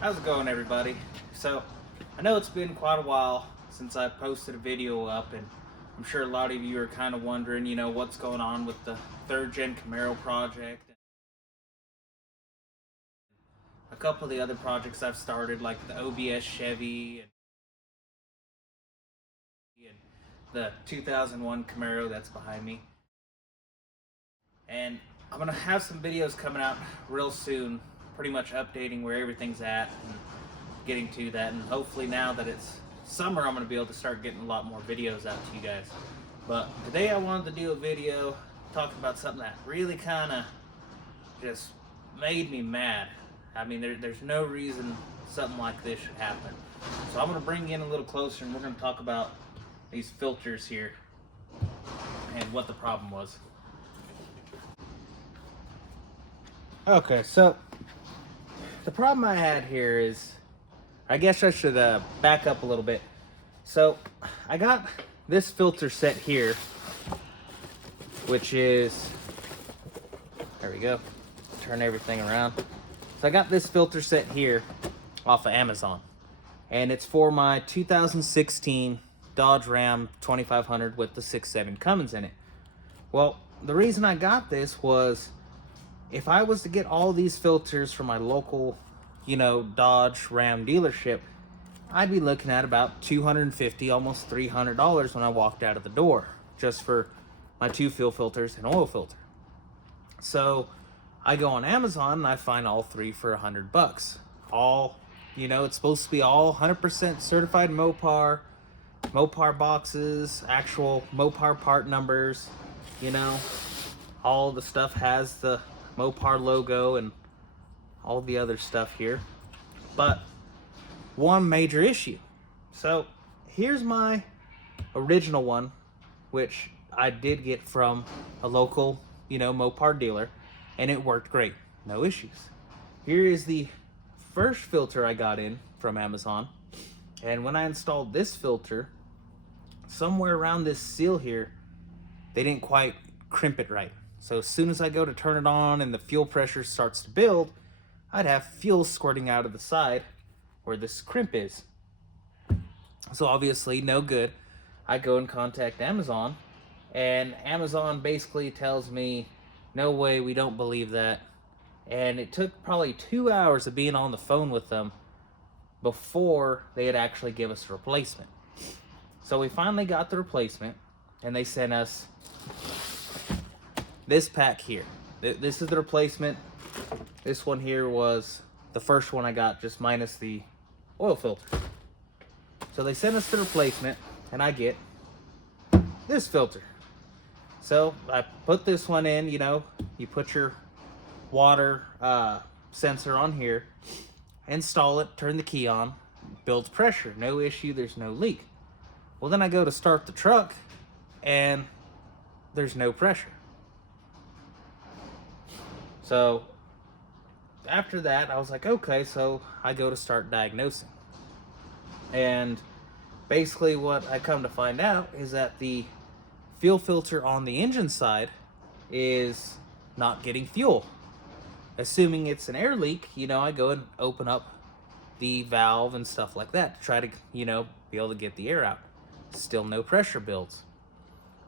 How's it going, everybody? So, I know it's been quite a while since I posted a video up, and I'm sure a lot of you are kind of wondering, what's going on with the third gen Camaro project. A couple of the other projects I've started, like the OBS Chevy and the 2001 Camaro that's behind me. And I'm gonna have some videos coming out real soon, pretty much updating where everything's at and getting to that. And hopefully now that it's summer, I'm gonna be able to start getting a lot more videos out to you guys. But today I wanted to do a video talking about something that really kind of just made me mad. I mean, there's no reason something like this should happen. So I'm gonna bring you in a little closer and we're gonna talk about these filters here and what the problem was. Okay, so the problem I had here is, I guess I should back up a little bit. So I got this filter set here, which is, there we go, turn everything around. So I got this filter set here off of Amazon, and it's for my 2016 Dodge Ram 2500 with the 6.7 Cummins in it. Well, the reason I got this was, if I was to get all these filters from my local, Dodge Ram dealership, I'd be looking at about $250, almost $300 when I walked out of the door, just for my 2 fuel filters and oil filter. So I go on Amazon and I find all 3 for $100. All, it's supposed to be all 100% certified Mopar boxes, actual Mopar part numbers, all the stuff has the Mopar logo and all the other stuff here. But one major issue. So here's my original one, which I did get from a local, Mopar dealer, and it worked great. No issues. Here is the first filter I got in from Amazon. And when I installed this filter, somewhere around this seal here, they didn't quite crimp it right. So as soon as I go to turn it on and the fuel pressure starts to build, I'd have fuel squirting out of the side where this crimp is. So obviously no good. I go and contact Amazon, and Amazon basically tells me, no way, we don't believe that. And it took probably 2 hours of being on the phone with them before they had actually give us a replacement. So we finally got the replacement, and they sent us this pack here. This is the replacement. This one here was the first one I got, just minus the oil filter. So they sent us the replacement, and I get this filter. So I put this one in, you put your water sensor on here, install it, turn the key on, builds pressure, no issue, there's no leak. Well, then I go to start the truck, and there's no pressure. So after that, I was like, okay, so I go to start diagnosing. And basically what I come to find out is that the fuel filter on the engine side is not getting fuel. Assuming it's an air leak, I go and open up the valve and stuff like that to try to, be able to get the air out. Still no pressure builds.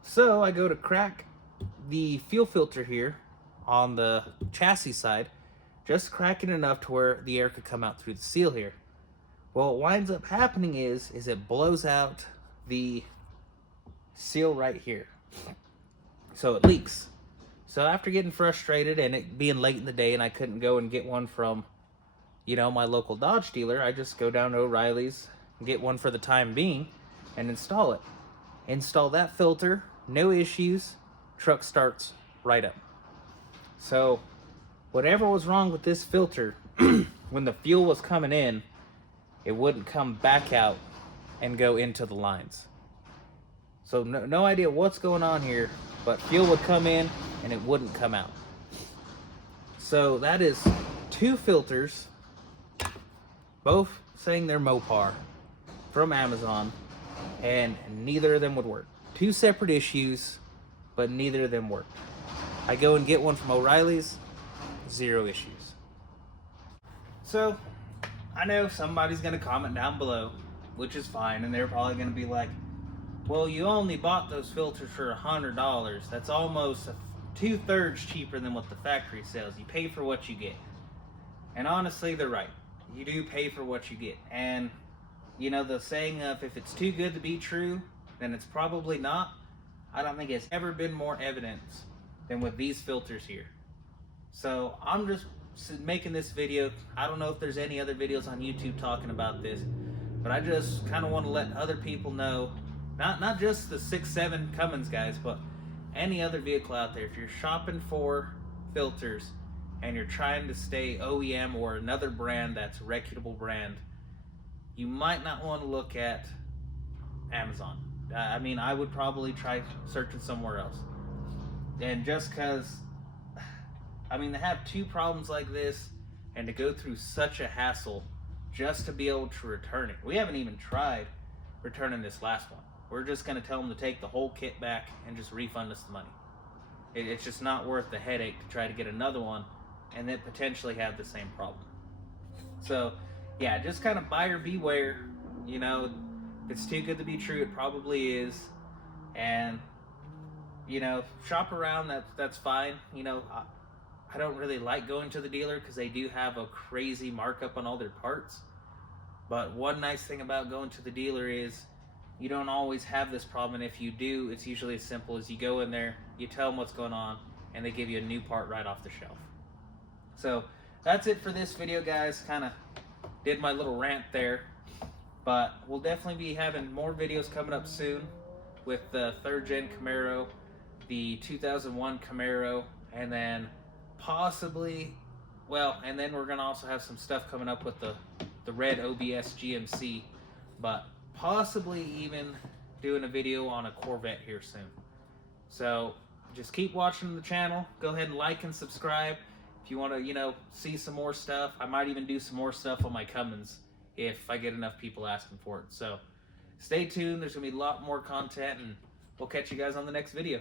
So I go to crack the fuel filter here on the chassis side, just cracking enough to where the air could come out through the seal here. Well, what winds up happening is it blows out the seal right here. So it leaks. So after getting frustrated and it being late in the day and I couldn't go and get one from, my local Dodge dealer, I just go down to O'Reilly's and get one for the time being and install it. Install that filter, no issues, truck starts right up. So whatever was wrong with this filter, when the fuel was coming in, it wouldn't come back out and go into the lines. So no idea what's going on here, but fuel would come in and it wouldn't come out. So that is 2 filters, both saying they're Mopar, from Amazon, and neither of them would work. 2 separate issues, but neither of them worked. I go and get one from O'Reilly's, 0 issues. So I know somebody's going to comment down below, which is fine, and they're probably going to be like, well, you only bought those filters for $100. That's almost 2/3 cheaper than what the factory sells. You pay for what you get. And honestly, they're right. You do pay for what you get. And, you know, the saying of if it's too good to be true, then it's probably not. I don't think it's ever been more evidence than with these filters here. So I'm just making this video. I don't know if there's any other videos on YouTube talking about this, but I just kind of want to let other people know, not just the 6.7 Cummins guys, but any other vehicle out there. If you're shopping for filters and you're trying to stay OEM or another brand that's a reputable brand, you might not want to look at Amazon. I mean, I would probably try searching somewhere else. And just because, I mean, to have two problems like this and to go through such a hassle just to be able to return it. We haven't even tried returning this last one. We're just going to tell them to take the whole kit back and just refund us the money. It's just not worth the headache to try to get another one and then potentially have the same problem. So, yeah, just kind of buyer beware. You know, if it's too good to be true, it probably is. And, you know, shop around, that's fine. You know, I don't really like going to the dealer because they do have a crazy markup on all their parts. But one nice thing about going to the dealer is you don't always have this problem. And if you do, it's usually as simple as you go in there, you tell them what's going on, and they give you a new part right off the shelf. So that's it for this video, guys. Kind of did my little rant there. But we'll definitely be having more videos coming up soon with the 3rd gen Camaro, the 2001 Camaro, and then possibly, well, and then we're going to also have some stuff coming up with the red OBS GMC, but possibly even doing a video on a Corvette here soon. So just keep watching the channel. Go ahead and like and subscribe if you want to, you know, see some more stuff. I might even do some more stuff on my Cummins if I get enough people asking for it. So stay tuned. There's going to be a lot more content, and we'll catch you guys on the next video.